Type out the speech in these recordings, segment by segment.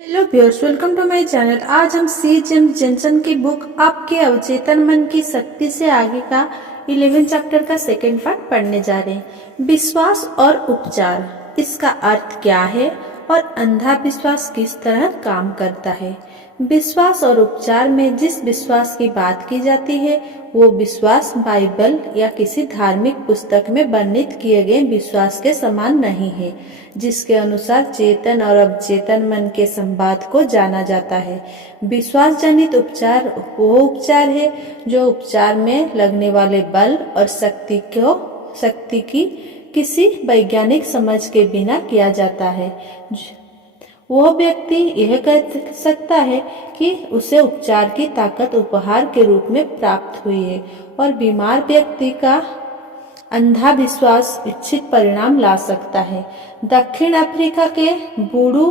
Hello viewers, welcome to my channel. आज हम C James Jensen की बुक आपके अवचेतन मन की शक्ति से आगे का 11 चैप्टर का सेकेंड पार्ट पढ़ने जा रहे हैं। विश्वास और उपचार, इसका अर्थ क्या है और अंधा विश्वास किस तरह काम करता है। विश्वास और उपचार में जिस विश्वास की बात की जाती है वो विश्वास बाइबल या किसी धार्मिक पुस्तक में वर्णित किए गए विश्वास के समान नहीं है, जिसके अनुसार चेतन और अवचेतन मन के संवाद को जाना जाता है। विश्वास जनित उपचार वो उपचार है जो उपचार में लगने वाले बल और शक्ति की किसी वैज्ञानिक समझ के बिना किया जाता है। वह व्यक्ति यह कह सकता है कि उसे उपचार की ताकत उपहार के रूप में प्राप्त हुई है और बीमार व्यक्ति का अंधा विश्वास इच्छित परिणाम ला सकता है। दक्षिण अफ्रीका के बूडू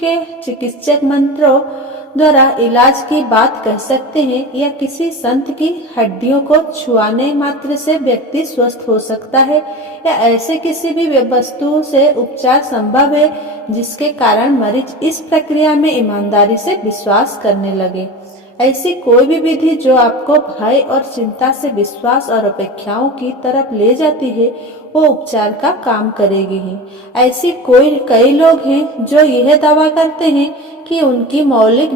के चिकित्सक मंत्रों द्वारा इलाज की बात कह सकते हैं या किसी संत की हड्डियों को छुआने मात्र से व्यक्ति स्वस्थ हो सकता है या ऐसे किसी भी वस्तु से उपचार संभव है जिसके कारण मरीज इस प्रक्रिया में ईमानदारी से विश्वास करने लगे। ऐसी कोई भी विधि जो आपको भय और चिंता से विश्वास और अपेक्षाओं की तरफ ले जाती है वो उपचार का काम करेगी ही। ऐसी कई लोग हैं जो यह दावा करते हैं कि उनकी मौलिक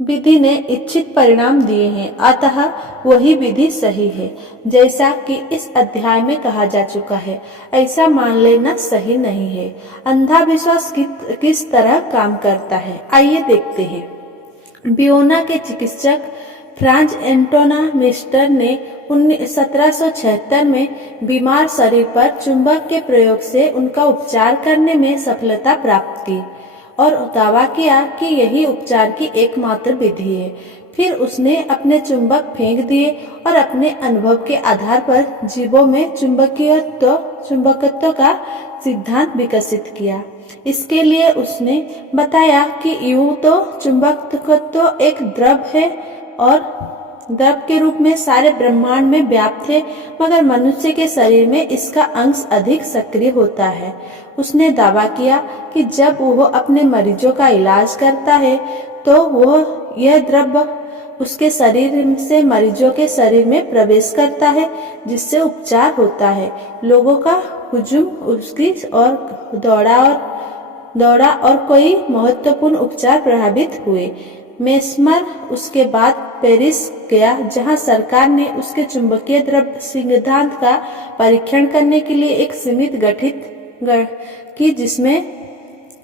विधि ने इच्छित परिणाम दिए हैं, अतः वही विधि सही है। जैसा कि इस अध्याय में कहा जा चुका है, ऐसा मान लेना सही नहीं है। अंधा विश्वास किस तरह काम करता है, आइए देखते हैं। वियोना के चिकित्सक फ्रांज एंटोना मिस्टर ने 1776 में बीमार शरीर पर चुंबक के प्रयोग से उनका उपचार करने में सफलता प्राप्त की और दावा किया कि यही उपचार की एकमात्र विधि है। फिर उसने अपने चुंबक फेंक दिए और अपने अनुभव के आधार पर जीवों में चुंबकत्व का सिद्धांत विकसित किया। इसके लिए उसने बताया कि यूं तो चुंबकत्व एक द्रव है और द्रव के रूप में सारे ब्रह्मांड में व्याप्त है, मगर मनुष्य के शरीर में इसका अंश अधिक सक्रिय होता है। उसने दावा किया कि जब वह अपने मरीजों का इलाज करता है तो वह यह द्रव उसके शरीर से मरीजों के शरीर में प्रवेश करता है, जिससे उपचार होता है। लोगों का हुजूम उसकी और दौड़ा और कोई महत्वपूर्ण उपचार प्रभावित हुए। मेस्मर उसके बाद पेरिस गया, जहां सरकार ने उसके चुंबकीय द्रव सिद्धांत का परीक्षण करने के लिए एक समिति गठित की, जिसमें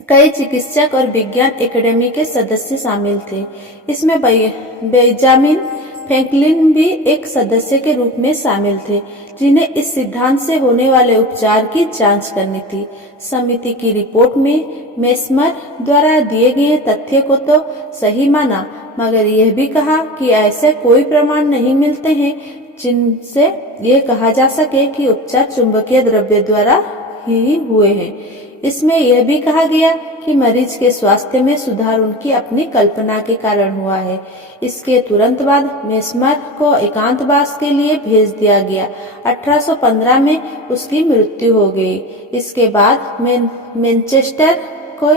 कई चिकित्सक और विज्ञान एकेडमी के सदस्य शामिल थे। इसमें बेंजामिन फ्रैंकलिन भी एक सदस्य के रूप में शामिल थे, जिन्हें इस सिद्धांत से होने वाले उपचार की जांच करनी थी। समिति की रिपोर्ट में मेस्मर द्वारा दिए गए तथ्य को तो सही माना, मगर यह भी कहा कि ऐसे कोई प्रमाण नहीं मिलते हैं जिनसे यह कहा जा सके कि उपचार चुंबकीय द्रव्य द्वारा ही हुए हैं। इसमें यह भी कहा गया कि मरीज के स्वास्थ्य में सुधार उनकी अपनी कल्पना के कारण हुआ है। इसके तुरंत बाद मेस्मर को एकांतवास के लिए भेज दिया गया। 1815 में उसकी मृत्यु हो गई। इसके बाद मैनचेस्टर को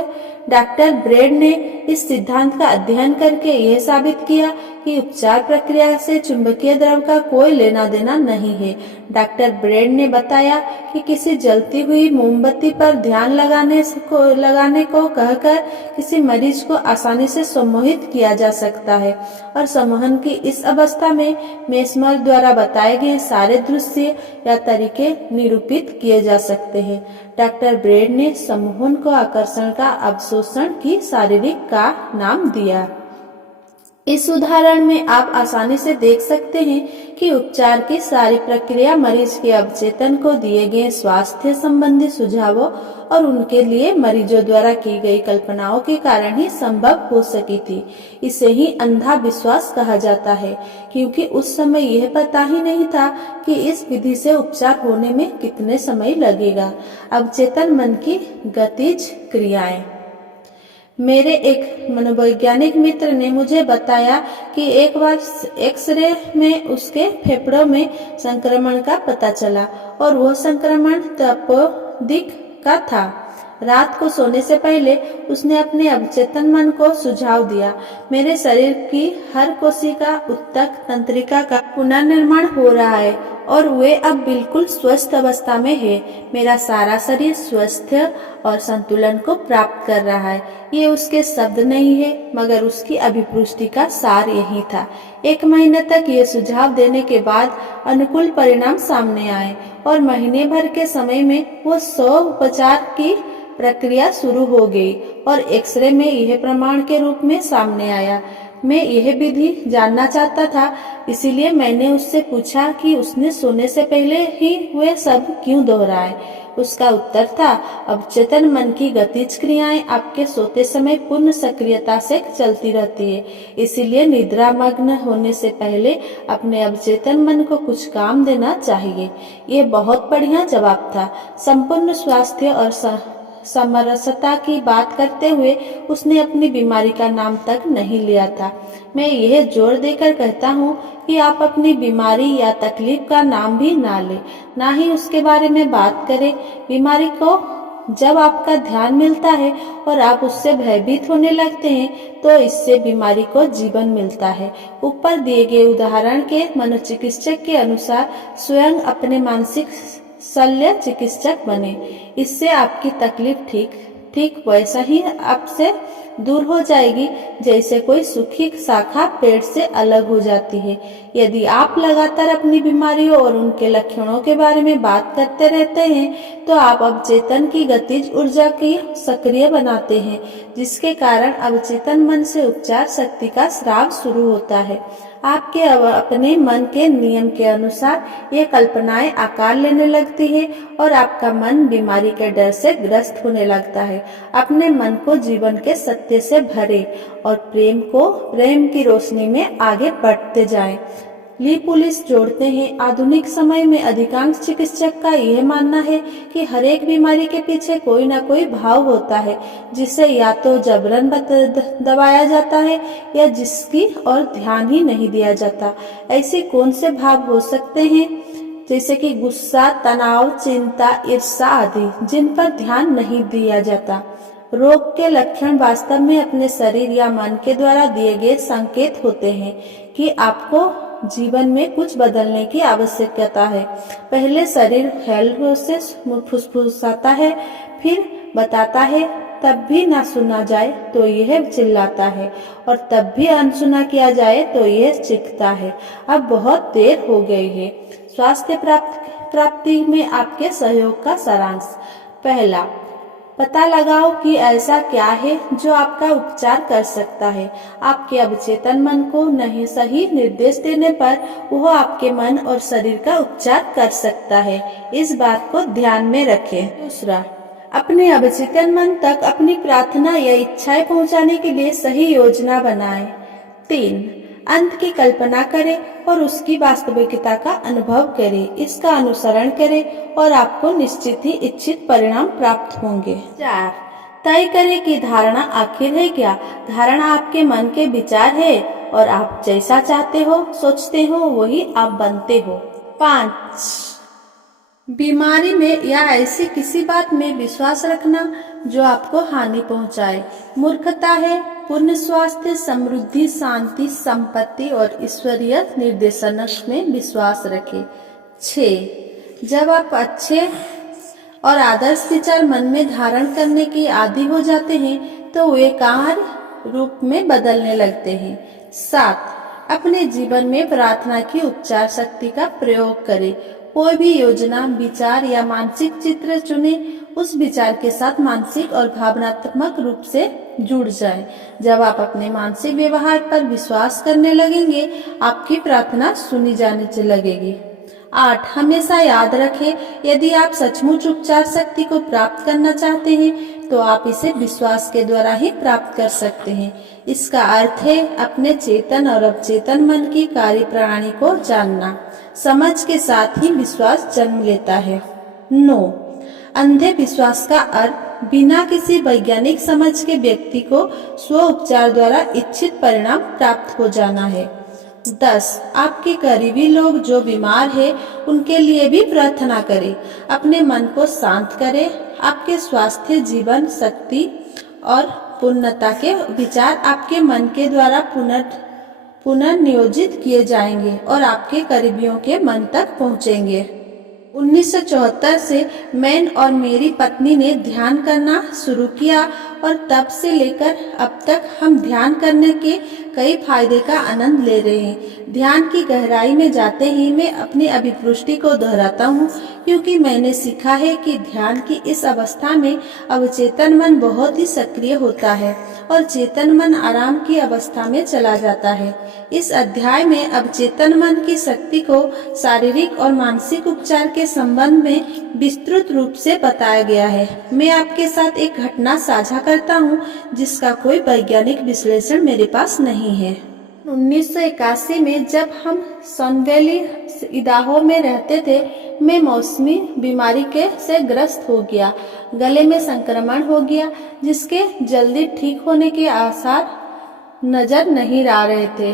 डॉक्टर ब्रेड ने इस सिद्धांत का अध्ययन करके यह साबित किया कि उपचार प्रक्रिया से चुंबकीय द्रव का कोई लेना देना नहीं है। डॉक्टर ब्रेड ने बताया कि किसी जलती हुई मोमबत्ती पर ध्यान लगाने को कहकर किसी मरीज को आसानी से सम्मोहित किया जा सकता है और सम्मोहन की इस अवस्था में मेस्मर द्वारा बताए गए सारे दृश्य या तरीके निरूपित किए जा सकते हैं। डॉक्टर ब्रेड ने सम्मोहन को आकर्षण का अवशोषण की शारीरिक का नाम दिया। इस उदाहरण में आप आसानी से देख सकते हैं कि उपचार की सारी प्रक्रिया मरीज के अवचेतन को दिए गए स्वास्थ्य संबंधी सुझावों और उनके लिए मरीजों द्वारा की गई कल्पनाओं के कारण ही संभव हो सकी थी। इसे ही अंधा विश्वास कहा जाता है, क्योंकि उस समय यह पता ही नहीं था कि इस विधि से उपचार होने में कितने समय लगेगा। अवचेतन मन की गतिज क्रियाएं। मेरे एक मनोवैज्ञानिक मित्र ने मुझे बताया कि एक बार एक्सरे में उसके फेफड़ों में संक्रमण का पता चला और वह संक्रमण तपेदिक का था। रात को सोने से पहले उसने अपने अवचेतन मन को सुझाव दिया, मेरे शरीर की हर कोशिका उत्तक तंत्रिका का पुनर्निर्माण हो रहा है और वे अब बिल्कुल स्वस्थ अवस्था में है। मेरा सारा शरीर स्वस्थ और संतुलन को प्राप्त कर रहा है। ये उसके शब्द नहीं है, मगर उसकी अभिपुष्टि का सार यही था। 1 महीने तक ये सुझाव देने के बाद अनुकूल परिणाम सामने आए और महीने भर के समय में वो 100 उपचार की प्रक्रिया शुरू हो गई और एक्सरे में यह प्रमाण के रूप में सामने आया। मैं यह विधि जानना चाहता था, इसीलिए मैंने उससे पूछा कि उसने सोने से पहले ही वे सब क्यों दोहराए। उसका उत्तर था, अवचेतन मन की गतिज क्रियाएं आपके सोते समय पूर्ण सक्रियता से चलती रहती है, इसीलिए निद्रा मग्न होने से पहले अपने अवचेतन मन को कुछ काम देना चाहिए। ये बहुत बढ़िया जवाब था। संपूर्ण स्वास्थ्य और समरसता की बात करते हुए उसने अपनी बीमारी का नाम तक नहीं लिया था। मैं यह जोर देकर कहता हूँ कि आप अपनी बीमारी या तकलीफ का नाम भी ना लें, ना ही उसके बारे में बात करें। बीमारी को जब आपका ध्यान मिलता है और आप उससे भयभीत होने लगते हैं तो इससे बीमारी को जीवन मिलता है। ऊपर दिए गए उदाहरण के मनोचिकित्सक के अनुसार स्वयं अपने मानसिक शल्य चिकित्सक बने। इससे आपकी तकलीफ ठीक वैसा ही आपसे दूर हो जाएगी जैसे कोई सूखी शाखा पेड़ से अलग हो जाती है। यदि आप लगातार अपनी बीमारियों और उनके लक्षणों के बारे में बात करते रहते हैं तो आप अवचेतन की गतिज ऊर्जा की सक्रिय बनाते हैं, जिसके कारण अवचेतन मन से उपचार शक्ति का स्राव शुरू होता है। आपके अपने मन के नियम के अनुसार ये कल्पनाएं आकार लेने लगती है और आपका मन बीमारी के डर से ग्रस्त होने लगता है। अपने मन को जीवन के सत्य से भरे और प्रेम की रोशनी में आगे बढ़ते जाएं। ली पुलिस जोड़ते हैं, आधुनिक समय में अधिकांश चिकित्सक का यह मानना है कि हर एक बीमारी के पीछे कोई ना कोई भाव होता है, जिसे या तो जबरन दबाया जाता है या जिसकी और ध्यान ही नहीं दिया जाता। ऐसे कौन से भाव हो सकते हैं, जैसे कि गुस्सा, तनाव, चिंता, ईर्ष्या आदि, जिन पर ध्यान नहीं दिया जाता। रोग के लक्षण वास्तव में अपने शरीर या मन के द्वारा दिए गए संकेत होते हैं कि आपको जीवन में कुछ बदलने की आवश्यकता है। पहले शरीर हेल से फुसफुसाता है, फिर बताता है, तब भी ना सुना जाए तो यह चिल्लाता है और तब भी अनसुना किया जाए तो यह चीखता है। अब बहुत देर हो गई है। स्वास्थ्य प्राप्ति में आपके सहयोग का सारांश। पहला, पता लगाओ कि ऐसा क्या है जो आपका उपचार कर सकता है। आपके अवचेतन मन को नहीं सही निर्देश देने पर वह आपके मन और शरीर का उपचार कर सकता है। इस बात को ध्यान में रखें। दूसरा, अपने अवचेतन मन तक अपनी प्रार्थना या इच्छाएं पहुंचाने के लिए सही योजना बनाएं। 3, अंत की कल्पना करें और उसकी वास्तविकता का अनुभव करें। इसका अनुसरण करें और आपको निश्चित ही इच्छित परिणाम प्राप्त होंगे। 4, तय करें कि धारणा आखिर है क्या। धारणा आपके मन के विचार है और आप जैसा चाहते हो, सोचते हो, वही आप बनते हो। 5, बीमारी में या ऐसी किसी बात में विश्वास रखना जो आपको हानि पहुंचाए मूर्खता है। पूर्ण स्वास्थ्य, समृद्धि, शांति, संपत्ति और ईश्वरीय निर्देशन में विश्वास रखें। 6, जब आप अच्छे और आदर्श विचार मन में धारण करने के आदी हो जाते हैं तो वे कार्य रूप में बदलने लगते हैं। 7, अपने जीवन में प्रार्थना की उपचार शक्ति का प्रयोग करें। कोई भी योजना, विचार या मानसिक चित्र चुने, उस विचार के साथ मानसिक और भावनात्मक रूप से जुड़ जाएं। जब आप अपने मानसिक व्यवहार पर विश्वास करने लगेंगे, आपकी प्रार्थना सुनी जाने लगेगी। 8, हमेशा याद रखें, यदि आप सचमुच उपचार शक्ति को प्राप्त करना चाहते हैं तो आप इसे विश्वास के द्वारा ही प्राप्त कर सकते हैं। इसका अर्थ है अपने चेतन और अवचेतन मन की कार्य प्रणाली को जानना। समझ के साथ ही विश्वास जन्म लेता है। 9, अंधे विश्वास का अर्थ बिना किसी वैज्ञानिक समझ के व्यक्ति को स्व उपचार द्वारा इच्छित परिणाम प्राप्त हो जाना है। 10. आपके करीबी लोग जो बीमार है उनके लिए भी प्रार्थना करें। अपने मन को शांत करें। आपके स्वास्थ्य, जीवन, शक्ति और पूर्णता के विचार आपके मन के द्वारा पुनर्नियोजित किए जाएंगे और आपके करीबियों के मन तक पहुंचेंगे। 1974 से मैं और मेरी पत्नी ने ध्यान करना शुरू किया और तब से लेकर अब तक हम ध्यान करने के कई फायदे का आनंद ले रहे हैं। ध्यान की गहराई में जाते ही मैं अपनी अभिपुष्टि को दोहराता हूँ, क्योंकि मैंने सीखा है कि ध्यान की इस अवस्था में अवचेतन मन बहुत ही सक्रिय होता है और चेतन मन आराम की अवस्था में चला जाता है। इस अध्याय में अवचेतन मन की शक्ति को शारीरिक और मानसिक उपचार के संबंध में विस्तृत रूप से बताया गया है। मैं आपके साथ एक घटना साझा करता हूँ जिसका कोई वैज्ञानिक विश्लेषण मेरे पास नहीं है। 1981 में जब हम सन वैली इडाहो में रहते थे, मैं मौसमी बीमारी से ग्रस्त हो गया। गले में संक्रमण हो गया जिसके जल्दी ठीक होने के आसार नजर नहीं आ रहे थे।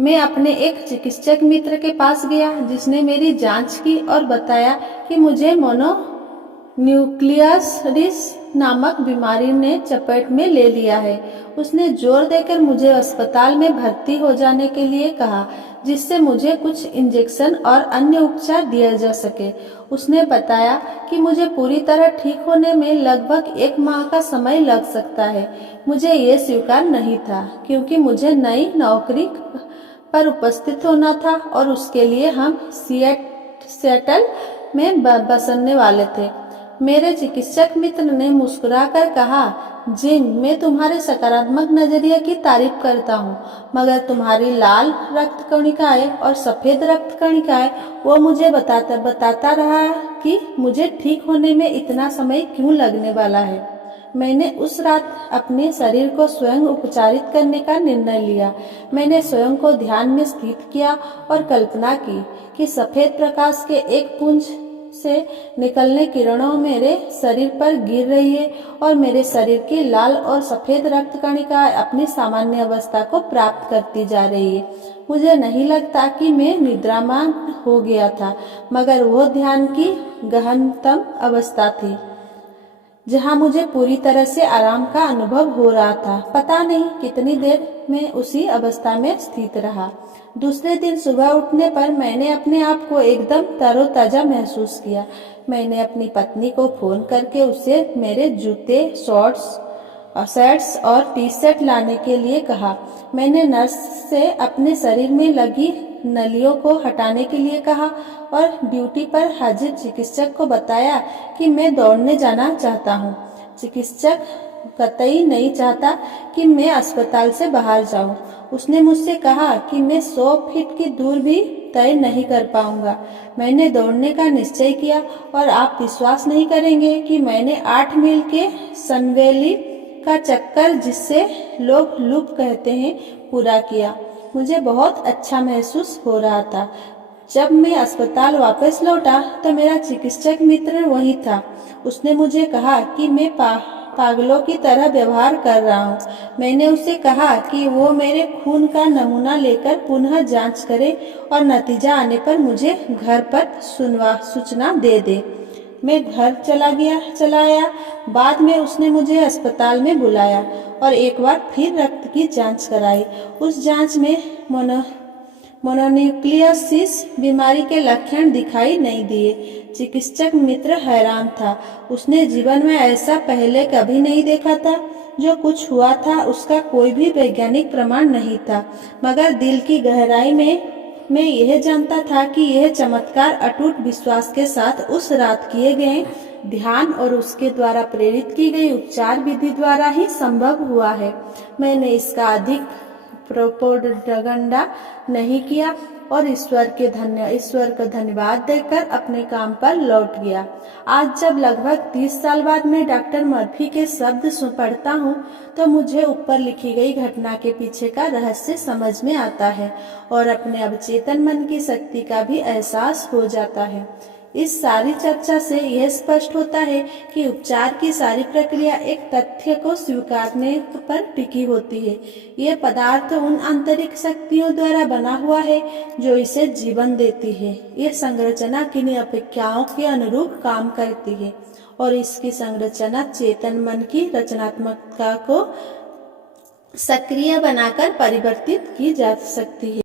मैं अपने एक चिकित्सक मित्र के पास गया जिसने मेरी जांच की और बताया कि मुझे मोनोन्यूक्लियस नामक बीमारी ने चपेट में ले लिया है। उसने जोर देकर मुझे अस्पताल में भर्ती हो जाने के लिए कहा, जिससे मुझे कुछ इंजेक्शन और अन्य उपचार दिया जा सके। उसने बताया कि मुझे पूरी तरह ठीक होने में लगभग 1 माह का समय लग सकता है। मुझे ये स्वीकार नहीं था क्योंकि मुझे नई नौकरी पर उपस्थित होना था और उसके लिए हम सिएटल में बसने वाले थे। मेरे चिकित्सक मित्र ने मुस्कुराकर कहा, जिम, मैं तुम्हारे सकारात्मक नजरिए की तारीफ करता हूँ, मगर तुम्हारी लाल रक्त कणिकाएं और सफेद रक्त कणिकाएं, वो मुझे बताता रहा कि मुझे ठीक होने में इतना समय क्यों लगने वाला है। मैंने उस रात अपने शरीर को स्वयं उपचारित करने का निर्णय लिया। मैंने स्वयं को ध्यान में स्थित किया और कल्पना की कि सफेद प्रकाश के एक पुंज से निकलने किरणों मेरे शरीर पर गिर रही है और मेरे शरीर की लाल और सफेद रक्त कणिका अपनी सामान्य अवस्था को प्राप्त करती जा रही है। मुझे नहीं लगता कि मैं निद्रामान हो गया था, मगर वो ध्यान की गहनतम अवस्था थी जहाँ मुझे पूरी तरह से आराम का अनुभव हो रहा था। पता नहीं कितनी देर में उसी अवस्था में स्थित रहा। दूसरे दिन सुबह उठने पर मैंने अपने आप को एकदम तरोताजा महसूस किया। मैंने अपनी पत्नी को फोन करके उसे मेरे जूते, शर्ट्स और टी शर्ट लाने के लिए कहा। मैंने नर्स से अपने शरीर में लगी नलियों को हटाने के लिए कहा और ड्यूटी पर हाजिर चिकित्सक को बताया कि मैं दौड़ने जाना चाहता हूँ। चिकित्सक कतई नहीं चाहता कि मैं अस्पताल से बाहर जाऊं। उसने मुझसे कहा कि मैं 100 फीट की दूर भी तय नहीं कर पाऊंगा। मैंने दौड़ने का निश्चय किया और आप विश्वास नहीं करेंगे कि मैंने 8 मील के सनवैली का चक्कर, जिससे लोग लूप कहते हैं, पूरा किया। मुझे बहुत अच्छा महसूस हो रहा था। जब मैं अस्पताल वापस लौटा तो मेरा चिकित्सक मित्र वहीं था। उसने मुझे कहा कि मैं पागलों की तरह व्यवहार कर रहा हूँ। मैंने उसे कहा कि वो मेरे खून का नमूना लेकर पुनः जांच करे और नतीजा आने पर मुझे घर पर सूचना दे दे। मैं घर चला आया। बाद में उसने मुझे अस्पताल में बुलाया और एक बार फिर रक्त की जांच कराई। उस जांच में मोनोन्यूक्लियोसिस बीमारी के लक्षण दिखाई नहीं दिए। चिकित्सक मित्र हैरान था। उसने जीवन में ऐसा पहले कभी नहीं देखा था। जो कुछ हुआ था उसका कोई भी वैज्ञानिक प्रमाण नहीं था, मगर दिल की गहराई में मैं यह जानता था कि यह चमत्कार अटूट विश्वास के साथ उस रात किए गए ध्यान और उसके द्वारा प्रेरित की गई उपचार विधि द्वारा ही संभव हुआ है। मैंने इसका अधिक प्रोपोगंडा नहीं किया और ईश्वर का धन्यवाद देकर अपने काम पर लौट गया। आज जब लगभग 30 साल बाद मैं डॉक्टर मर्फी के शब्द पढ़ता हूँ तो मुझे ऊपर लिखी गई घटना के पीछे का रहस्य समझ में आता है और अपने अवचेतन मन की शक्ति का भी एहसास हो जाता है। इस सारी चर्चा से यह स्पष्ट होता है कि उपचार की सारी प्रक्रिया एक तथ्य को स्वीकारने पर टिकी होती है। यह पदार्थ उन आंतरिक शक्तियों द्वारा बना हुआ है जो इसे जीवन देती है। यह संरचना किन्हीं अपेक्षाओं के अनुरूप काम करती है और इसकी संरचना चेतन मन की रचनात्मकता को सक्रिय बनाकर परिवर्तित की जा सकती है।